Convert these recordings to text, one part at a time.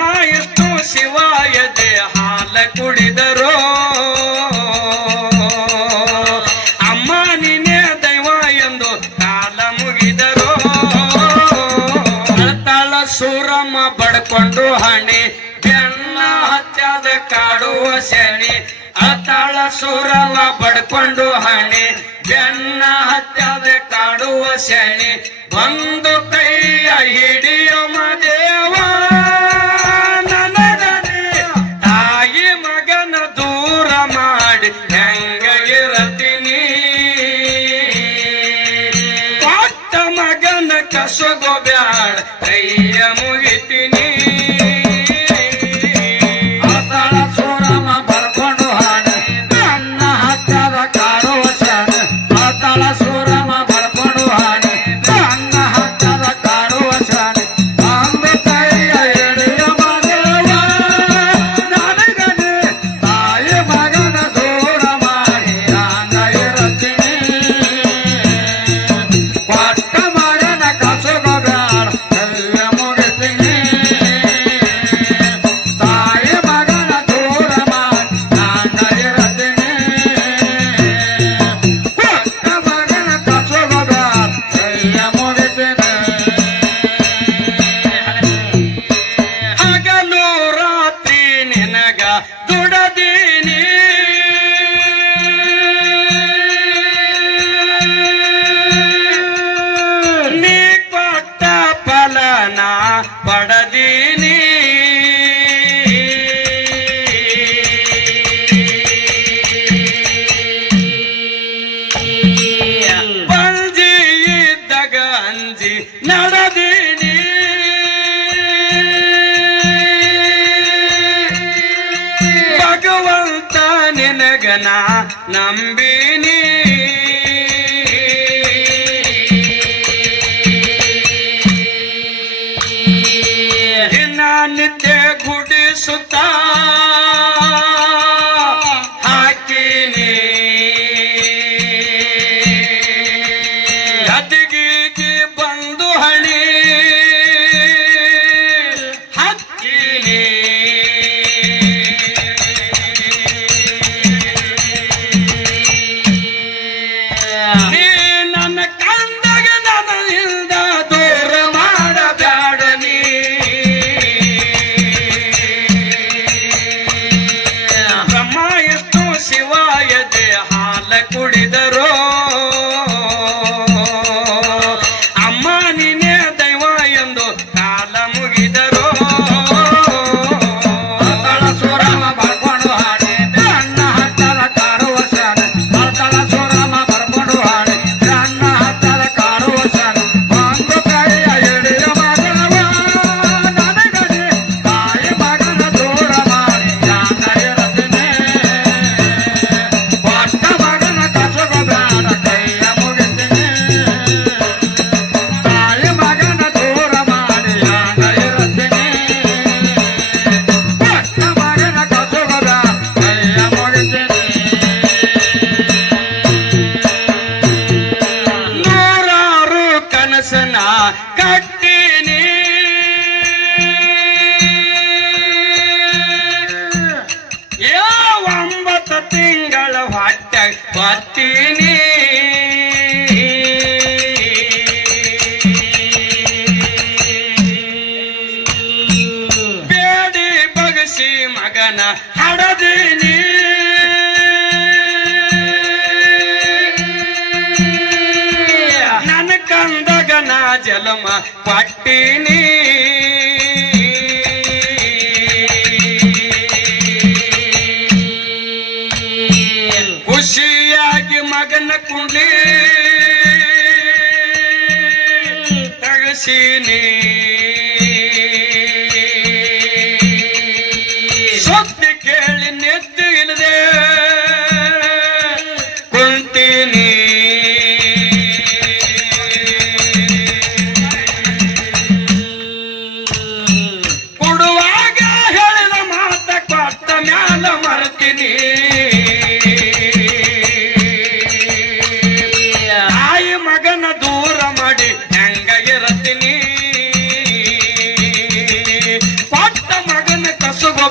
ಹಾಯಿತು ಶಿವಾಯ ಜಯ ಹಾಲ ಕುಡಿದರು. ಅಮ್ಮ ದೈವ ಎಂದು ಕಾಲ ಮುಗಿದರು. ತಾಳ ಸೂರಮ್ಮ ಬಡ್ಕೊಂಡು ಹಣಿ, ಬೆನ್ನ ಹತ್ಯದ ಕಾಡುವ ಶನಿ. ಅತಾಳ ಸೂರಮ್ಮ ಬಡ್ಕೊಂಡು ಹಣಿ, ಬೆನ್ನ ಹತ್ಯದ ಕಾಡುವ ಶನಿ. ಒಂದು ಕೈಯ ಹಿಡಿ সুগো ব্যাড় ಮದೀನಿ ಪಂಜಿ ಇದ್ದಾಗ ಅಂಜಿ ನಡದೀನಿ. ಭಗವಂತ ನಿನಗನ ನಂಬಿ ಮತ್ತೀನಿ ಬೇಡಿ ಬಗಸಿ ಮಗನ ಹಡದಿನಿ. ನನ್ನ ಕಂದಗನ ಜಲಮ ಪಟ್ಟಿನಿ ನೀ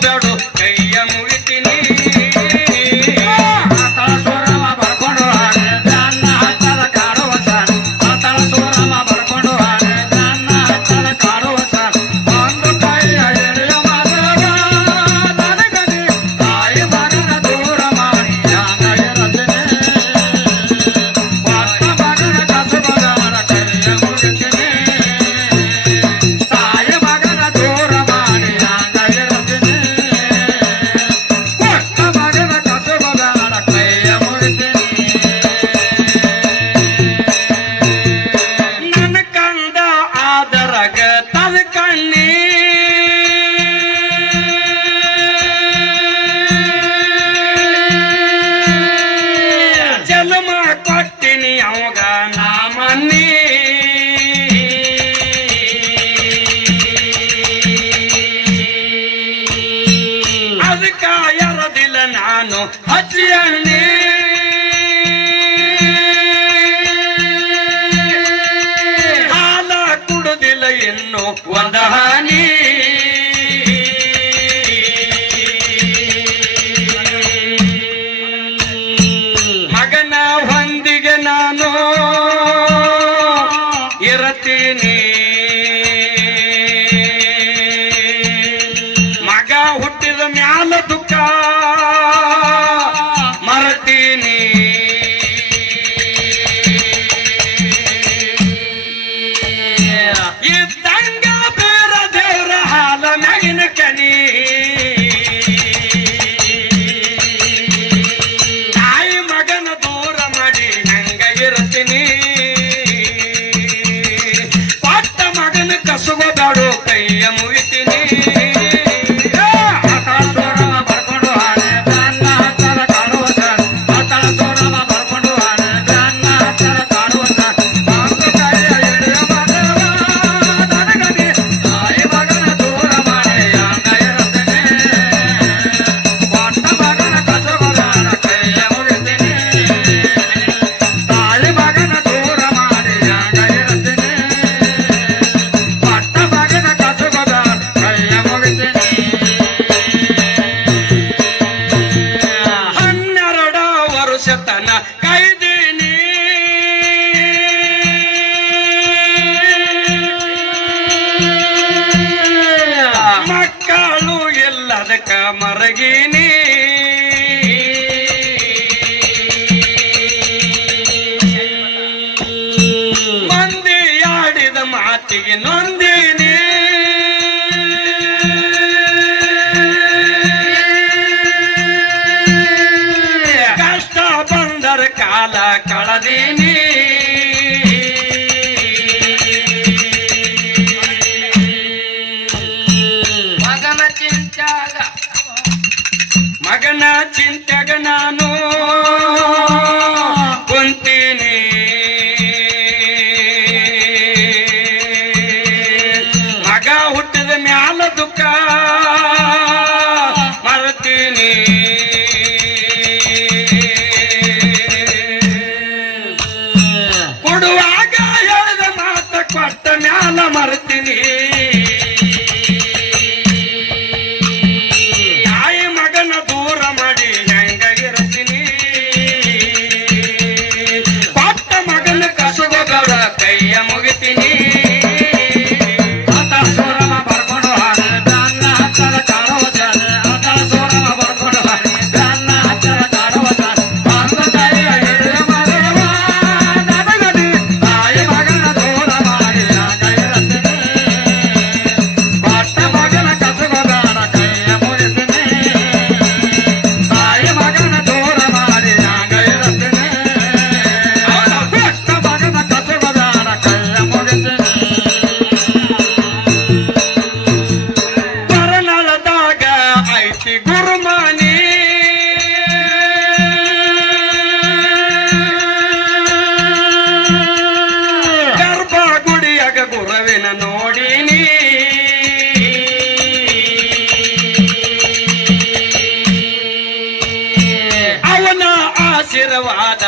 ಬ್ಯಾಡು কাছে দাঁড়ো? ಮರಗಿನಿ. ಮಂದಿ ಆಡಿದ ಮಾತಿಗೆ ನೊಂದಿನಿ. ಕಷ್ಟ ಬಂದರ ಕಾಲ ಕಳದಿನಿ. ಸತ್ತ ಮ್ಯಾಲ ಮರ್ತೀನಿ. ಸುಂದರವಾದ